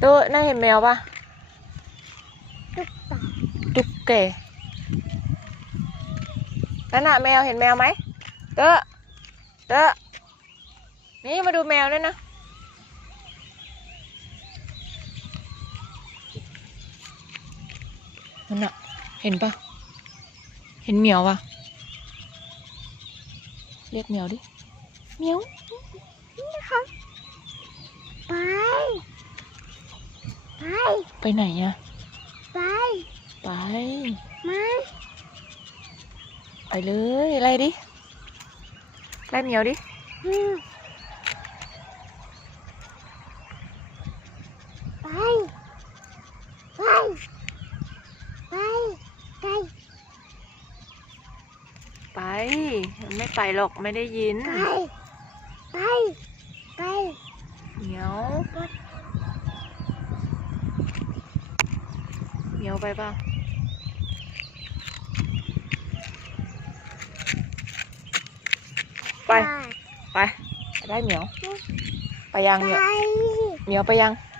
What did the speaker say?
เตอน่าเห็นแมวปะ ตุ๊กตา ตุ๊กแกนั่นน่ะแมวเห็นแมวไหมเตอเตอนี่มาดูแมวด้วยนะนั่นน่ะเห็นปะเห็นเหมียวปะเรียกเหมียวดิเหมียว นี่นะคะ ไป ไปไหนอะไป ไป มา ไปเลยไล่ดิไล่เหมียวดิอืมไป ไป ไป ไป ไปมันไม่ไปหรอกไม่ได้ยิน ไป ไป ไปเหมียวเหมี ยวไปเปล่าไป ไป ไปได้เหมียว ไปยังเหมียวไปเหมียวไปยังไ